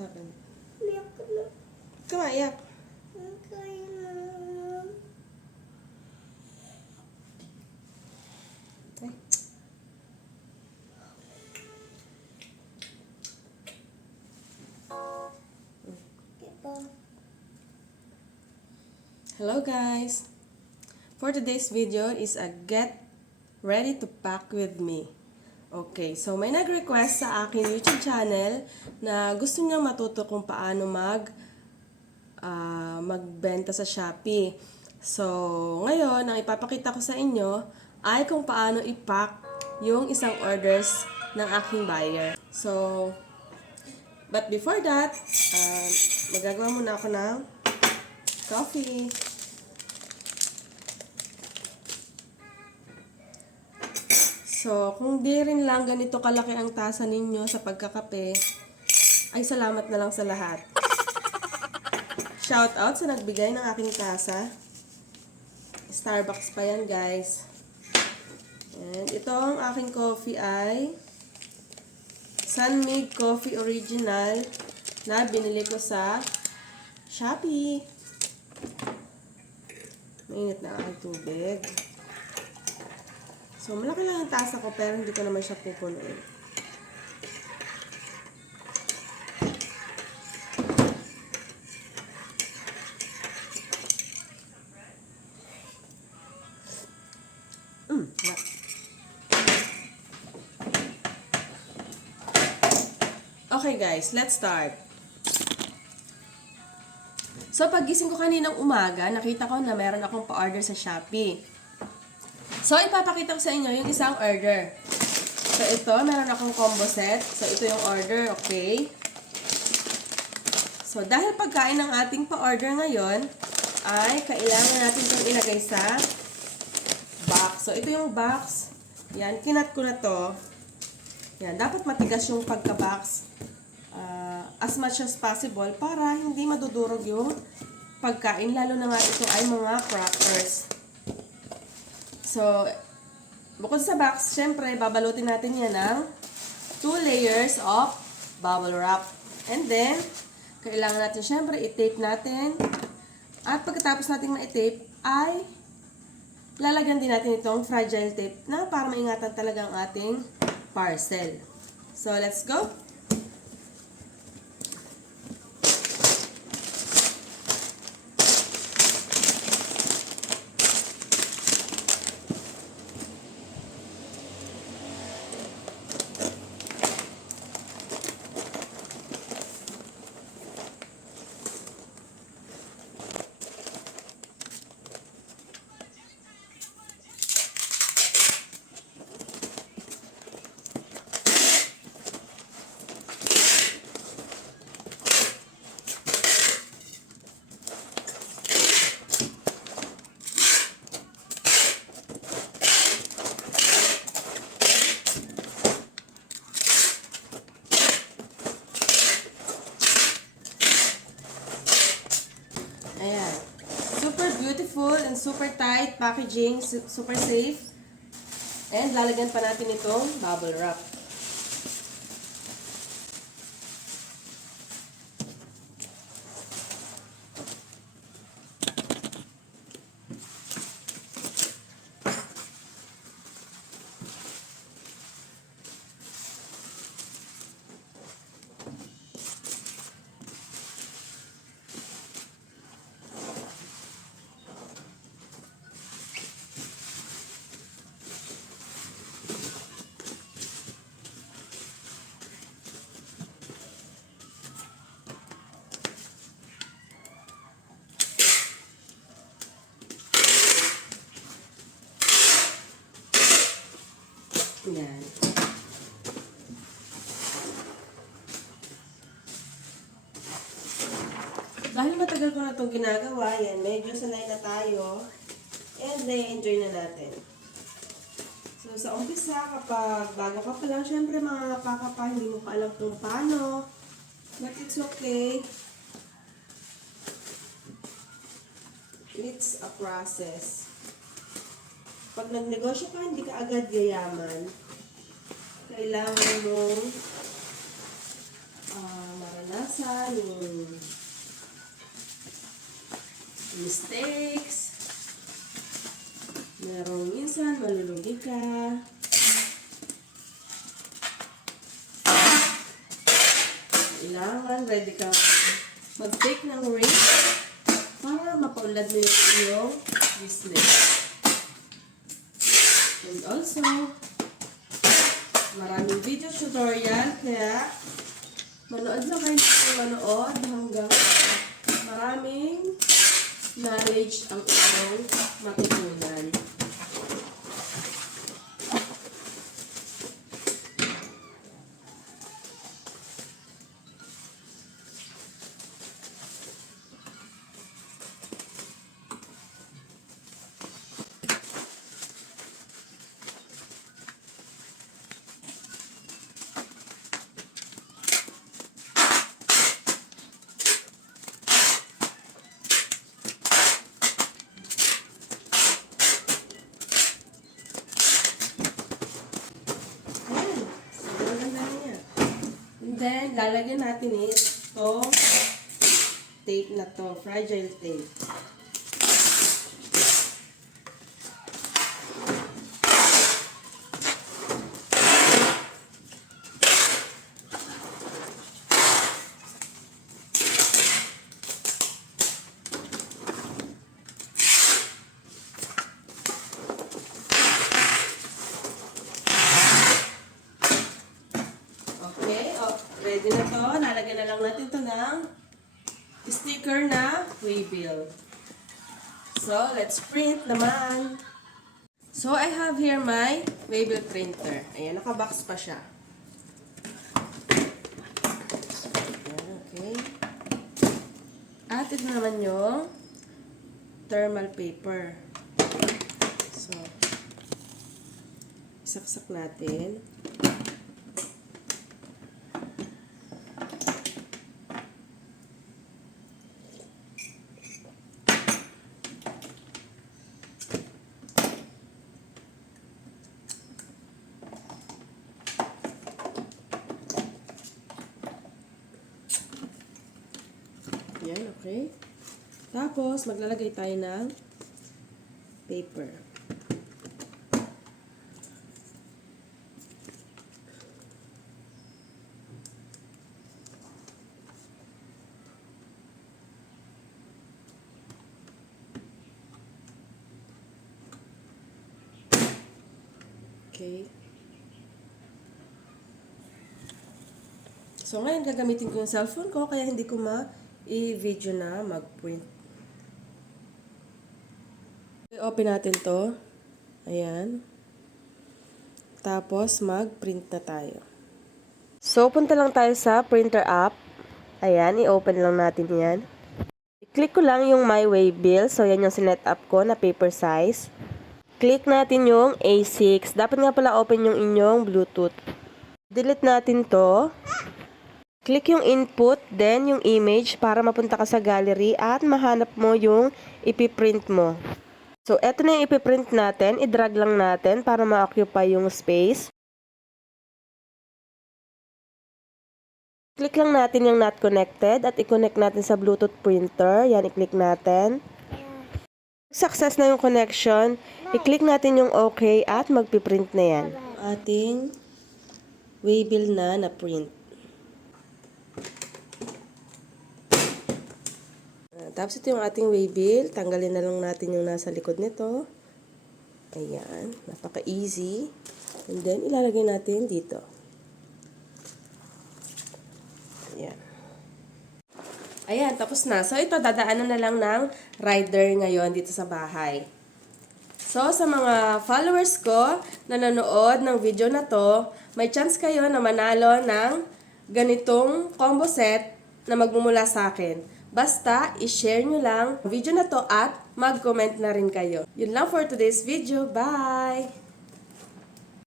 happened? Iyak ka na. Kumaiyak. Okay na. Ay. Ito. Hello guys! For today's video is a get ready to pack with me. Okay, so may nag-request sa akin YouTube channel na gusto niyang matuto kung paano magbenta sa Shopee. So, ngayon, ang ipapakita ko sa inyo ay kung paano i-pack yung isang orders ng aking buyer. So, but before that, magagawa muna ako ng coffee. So, kung di rin lang ganito kalaki ang tasa ninyo sa pagkakape, ay salamat na lang sa lahat. Shout out sa nagbigay ng aking tasa. Starbucks pa yan, guys. And ito ang aking coffee ay Sunmade Coffee Original na binili ko sa Shopee. Mainit na ang tubig. So, malaki lang ang tasa ko pero hindi ko naman siya pupunuin. Okay guys, let's start. So, paggising ko kaninang umaga, nakita ko na meron akong pa-order sa Shopee. So, ipapakita ko sa inyo yung isang order. So, ito, meron akong combo set. So, ito yung order, okay? So, dahil pagkain ng ating pa-order ngayon, ay kailangan natin itong ilagay sa box. So, ito yung box. Yan, kinat ko na to. Yan, dapat matigas yung pagka-box as much as possible para hindi madudurog yung pagkain. Lalo na nga ito ay mga crackers. So, bukod sa box, syempre, babalutin natin yan ng 2 layers of bubble wrap. And then, kailangan natin syempre i-tape natin. At pagkatapos natin ma-tape, ay lalagyan din natin itong fragile tape na para maingatan talaga ang ating parcel. So, let's go! Ayan. Super beautiful and super tight packaging. Super safe. And lalagyan pa natin itong bubble wrap. Yan. Dahil matagal ko na itong ginagawa, yan, medyo sanay na tayo. And na-enjoy na natin. So, sa umpisa, kapag bago ka pa lang, syempre mga paka pa, hindi mo pa alam kung paano. But it's okay. It's a process. Pag nagnegosyo ka, hindi ka agad yayaman. Kailangan mong maranasan yung mistakes. Merong minsan malulugi ka. Kailangan ready ka mag-take ng risk para mapaunlad mo yung iyong business. And also, maraming video tutorial, kaya manood lang kayo ng manood hanggang maraming knowledge ang inyong matutunan. Then, lalagyan natin ito tape na to, fragile tape. Ready na to. Nalagyan na lang natin to ng sticker na waybill. So, let's print naman. So, I have here my waybill printer. Ayan, nakabox pa siya. Ayan, okay. At ito naman yung thermal paper. So, saksak natin. Yan, okay. Tapos, maglalagay tayo ng paper. Okay. So, ngayon gagamitin ko yung cellphone ko, kaya hindi ko i-video na mag-print. I-open natin to. Ayan. Tapos, mag-print na tayo. So, punta lang tayo sa printer app. Ayan, i-open lang natin yan. I-click ko lang yung My Waybill. So, yan yung sinet up ko na paper size. Click natin yung A6. Dapat nga pala open yung inyong Bluetooth. Delete natin to. Click yung input, then yung image para mapunta ka sa gallery at mahanap mo yung ipiprint mo. So, eto na yung ipiprint natin. I-drag lang natin para ma-occupy yung space. Click lang natin yung not connected at i-connect natin sa Bluetooth printer. Yan, i-click natin. Success na yung connection, i-click natin yung OK at magpiprint na yan. Ating waybill na print. Tapos ito yung ating waybill. Tanggalin na lang natin yung nasa likod nito. Ayan. Napaka-easy. And then, ilalagay natin dito. Ayan. Ayan, tapos na. So, ito, dadaanan na lang ng rider ngayon dito sa bahay. So, sa mga followers ko na nanonood ng video na to, may chance kayo na manalo ng ganitong combo set na magmumula sa akin. Basta, i-share nyo lang video na to at mag-comment na rin kayo. Yun lang for today's video. Bye!